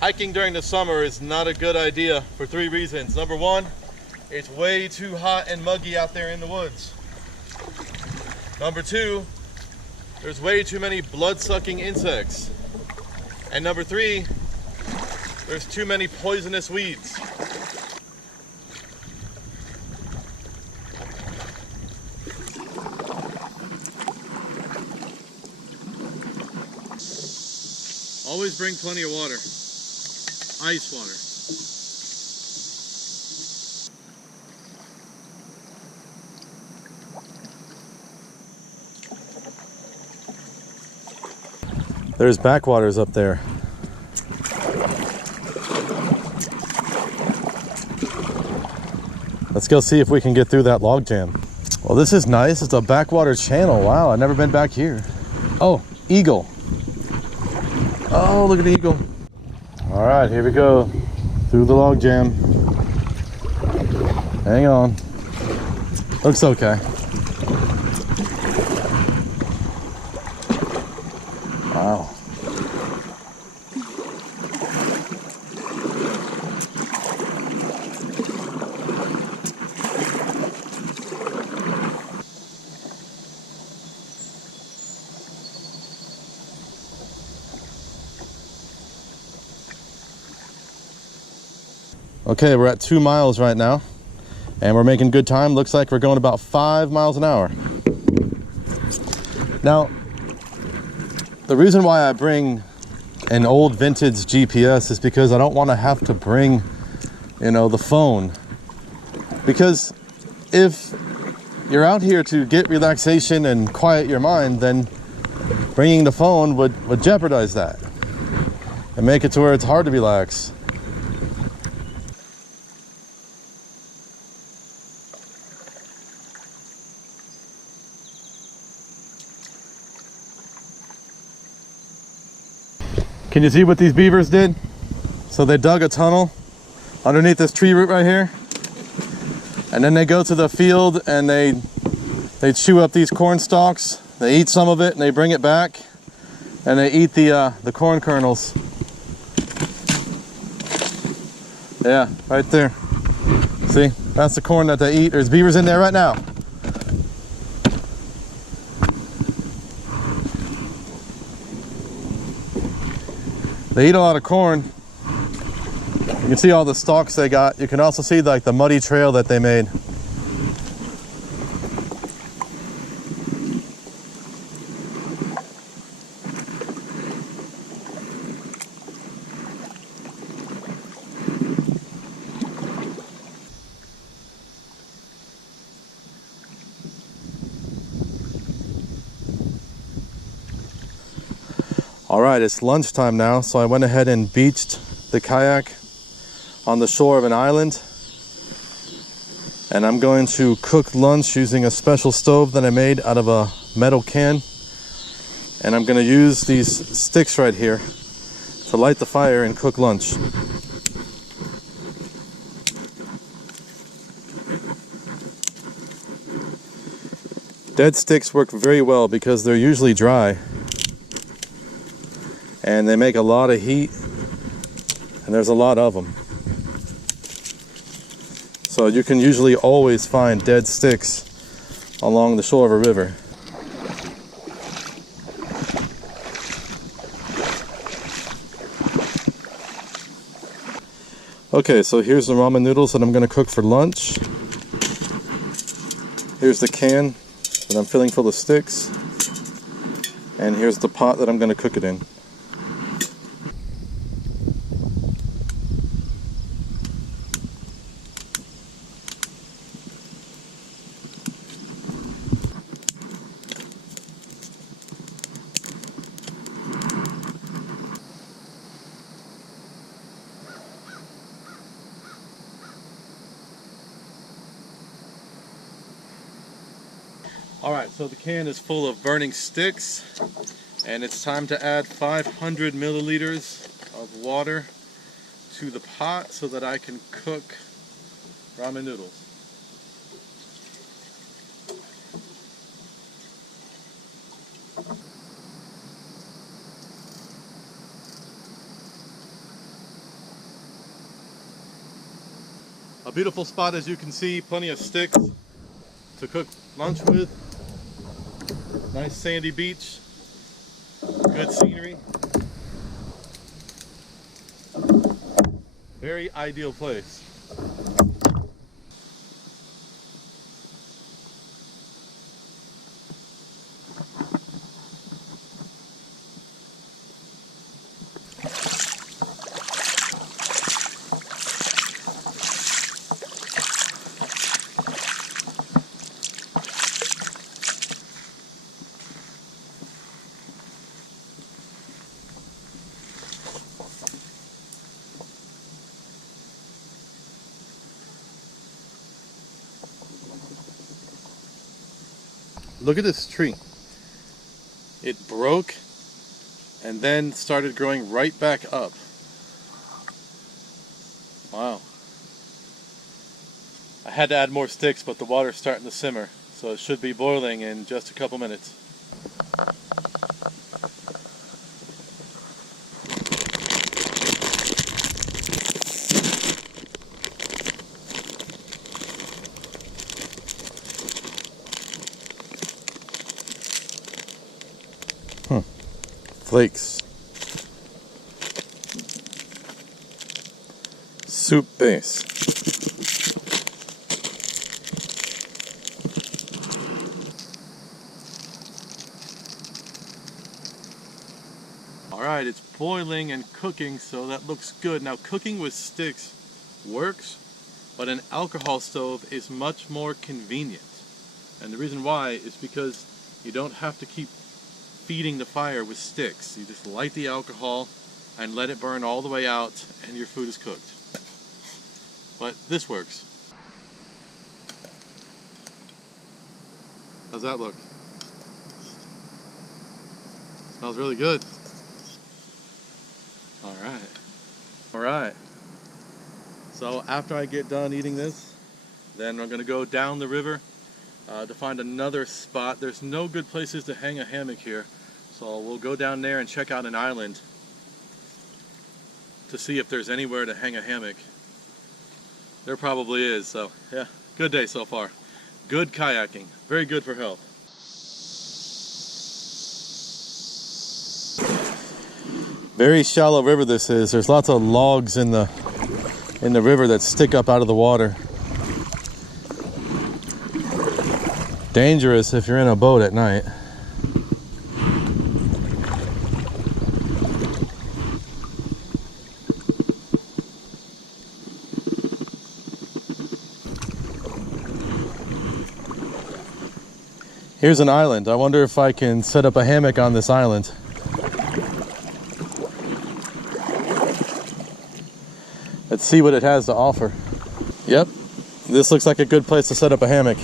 Hiking during the summer is not a good idea for 3 reasons. Number 1, it's way too hot and muggy out there in the woods. Number 2, there's way too many blood-sucking insects. And number 3, there's too many poisonous weeds. Always bring plenty of water. Ice water. There's backwaters up there. Let's go see if we can get through that log jam. Well, this is nice. It's a backwater channel. Wow, I've never been back here. Oh, eagle. Oh, look at the eagle. All right, here we go. Through the log jam. Hang on. Looks okay. Wow. Okay, we're at 2 miles right now, and we're making good time. Looks like we're going about 5 miles an hour. Now, the reason why I bring an old vintage GPS is because I don't want to have to bring, the phone. Because if you're out here to get relaxation and quiet your mind, then bringing the phone would jeopardize that and make it to where it's hard to relax. Can you see what these beavers did? So they dug a tunnel underneath this tree root right here, and then they go to the field and they chew up these corn stalks. They eat some of it and they bring it back, and they eat the corn kernels. Yeah, right there. See, that's the corn that they eat. There's beavers in there right now. They eat a lot of corn. You can see all the stalks they got. You can also see like the muddy trail that they made. All right, it's lunchtime now, so I went ahead and beached the kayak on the shore of an island. And I'm going to cook lunch using a special stove that I made out of a metal can. And I'm going to use these sticks right here to light the fire and cook lunch. Dead sticks work very well because they're usually dry. And they make a lot of heat, and there's a lot of them. So you can usually always find dead sticks along the shore of a river. Okay, so here's the ramen noodles that I'm going to cook for lunch. Here's the can that I'm filling full of sticks. And here's the pot that I'm going to cook it in. Alright, so the can is full of burning sticks, and it's time to add 500 milliliters of water to the pot so that I can cook ramen noodles. Beautiful spot, as you can see, plenty of sticks to cook lunch with. Nice sandy beach, good scenery. Very ideal place. Look at this tree. It broke and then started growing right back up. Wow. I had to add more sticks, but the water's starting to simmer, so it should be boiling in just a couple minutes. Flakes. Soup base. Alright, it's boiling and cooking, so that looks good. Now, cooking with sticks works, but an alcohol stove is much more convenient. And the reason why is because you don't have to keep feeding the fire with sticks. You just light the alcohol and let it burn all the way out and your food is cooked. But this works. How's that look? Smells really good. Alright. So after I get done eating this, then I'm gonna go down the river to find another spot. There's no good places to hang a hammock here. So we'll go down there and check out an island to see if there's anywhere to hang a hammock. There probably is, so yeah, good day so far. Good kayaking, very good for health. Very shallow river this is. There's lots of logs in the river that stick up out of the water. Dangerous if you're in a boat at night. Here's an island. I wonder if I can set up a hammock on this island. Let's see what it has to offer. Yep, this looks like a good place to set up a hammock.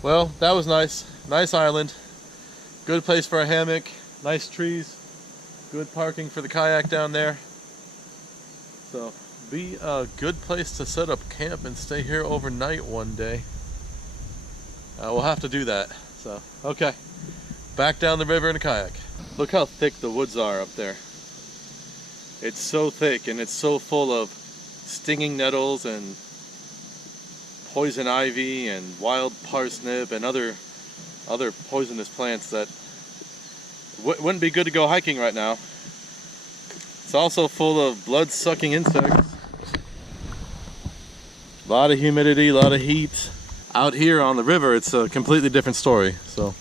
Well, that was nice. Nice island. Good place for a hammock. Nice trees. Good parking for the kayak down there. So, be a good place to set up camp and stay here overnight one day. We'll have to do that. So, okay. Back down the river in a kayak. Look how thick the woods are up there. It's so thick and it's so full of stinging nettles and poison ivy and wild parsnip and other poisonous plants that wouldn't be good to go hiking right now. It's also full of blood-sucking insects. A lot of humidity, a lot of heat. Out here on the river, it's a completely different story. So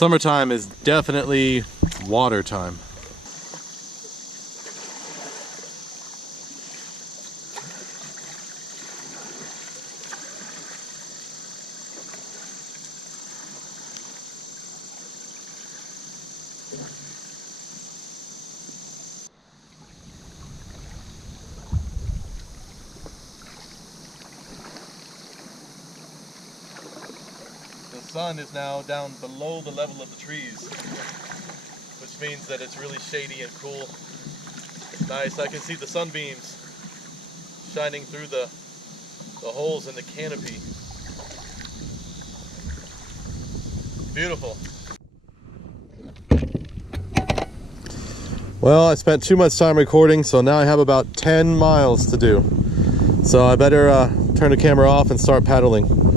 Summertime is definitely water time. The sun is now down below the level of the trees, which means that it's really shady and cool. It's nice. I can see the sunbeams shining through the holes in the canopy. Beautiful. Well, I spent too much time recording, so now I have about 10 miles to do. So I better turn the camera off and start paddling.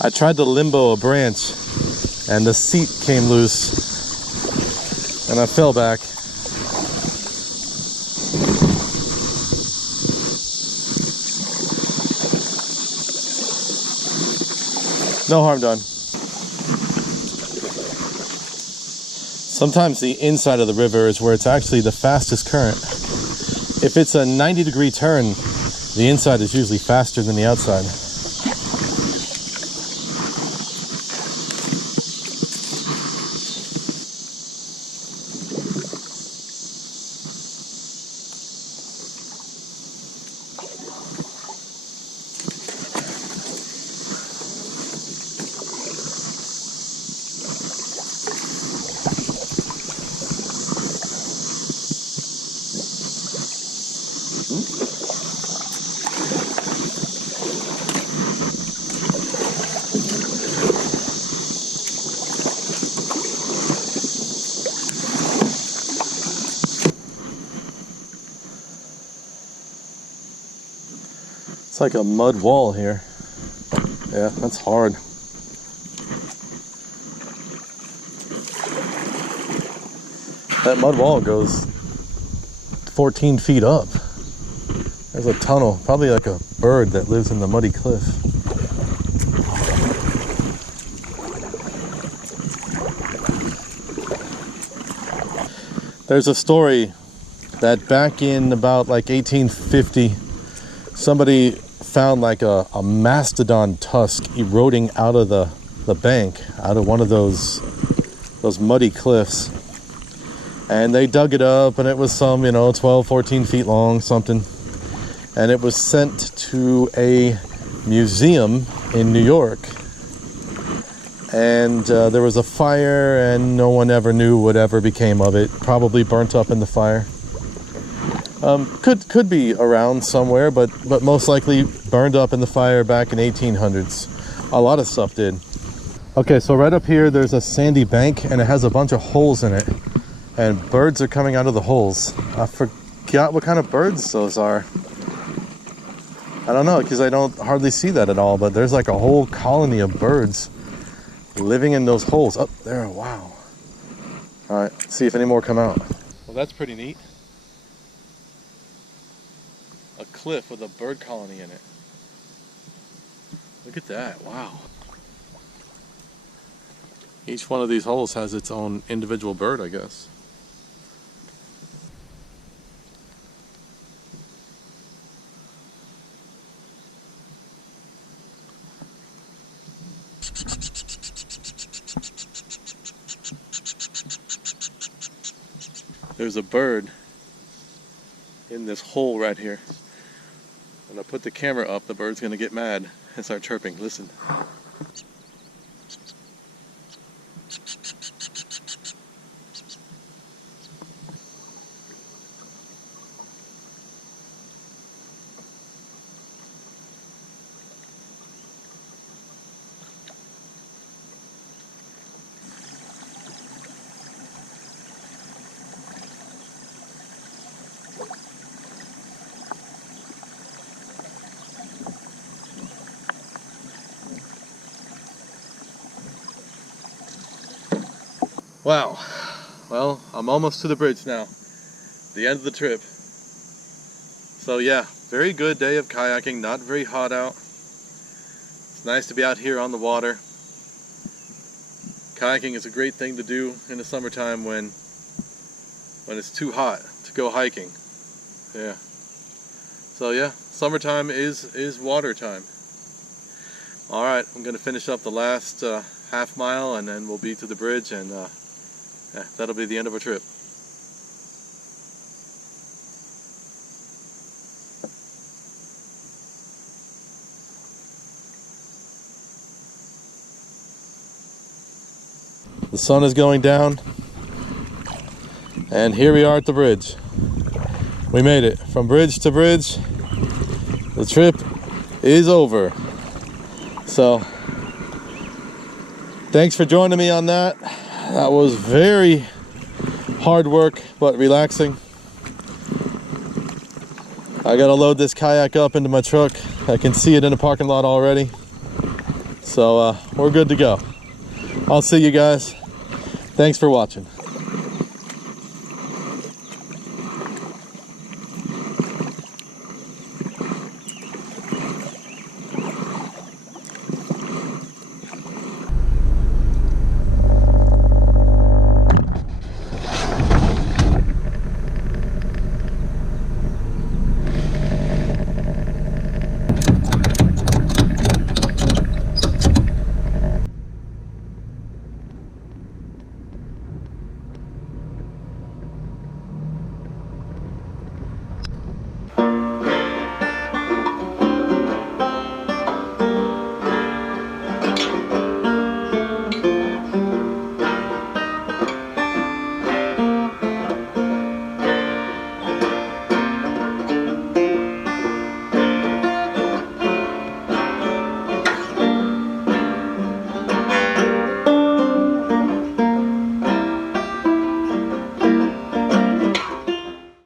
I tried to limbo a branch and the seat came loose and I fell back. No harm done. Sometimes the inside of the river is where it's actually the fastest current. If it's a 90-degree turn, the inside is usually faster than the outside. It's like a mud wall here. Yeah, that's hard. That mud wall goes 14 feet up. There's a tunnel, probably like a bird that lives in the muddy cliff. There's a story that back in about like 1850, somebody found like a mastodon tusk eroding out of the bank, out of one of those muddy cliffs. And they dug it up and it was some, 12, 14 feet long, something. And it was sent to a museum in New York. And there was a fire and no one ever knew whatever became of it. Probably burnt up in the fire. Could be around somewhere, but most likely burned up in the fire back in 1800s. A lot of stuff did. Okay, so right up here there's a sandy bank and it has a bunch of holes in it. And birds are coming out of the holes. I forgot what kind of birds those are. I don't know, because I don't hardly see that at all, but there's like a whole colony of birds living in those holes. Up there, wow. All right, let's see if any more come out. Well, that's pretty neat. A cliff with a bird colony in it. Look at that, wow. Each one of these holes has its own individual bird, I guess. There's a bird in this hole right here. When I put the camera up, the bird's gonna get mad and start chirping. Listen. Wow. Well, I'm almost to the bridge now. The end of the trip. So yeah, very good day of kayaking, not very hot out. It's nice to be out here on the water. Kayaking is a great thing to do in the summertime when it's too hot to go hiking. Yeah. So yeah, summertime is water time. Alright, I'm going to finish up the last half mile and then we'll be to the bridge, and yeah, that'll be the end of our trip. The sun is going down, and here we are at the bridge. We made it from bridge to bridge. The trip is over. So, thanks for joining me on that. That was very hard work, but relaxing. I gotta load this kayak up into my truck. I can see it in the parking lot already. So, we're good to go. I'll see you guys. Thanks for watching.